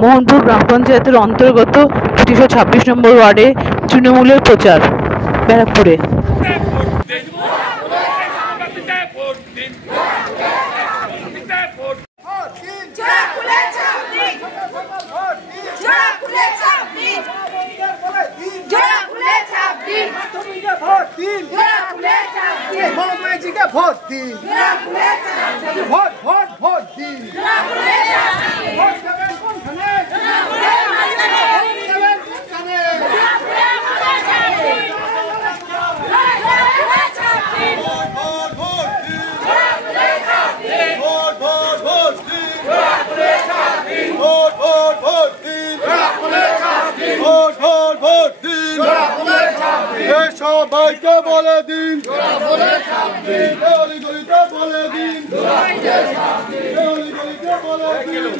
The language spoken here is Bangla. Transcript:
মোহনপুর গ্রাম পঞ্চায়েতের অন্তর্গত ২২২৬ নম্বর ওয়ার্ডে তৃণমূলের প্রচার। ব্যারাকপুরে সবাইকে বলে দিন, গলিতে বলে দিন, গলিতে বলে দিন।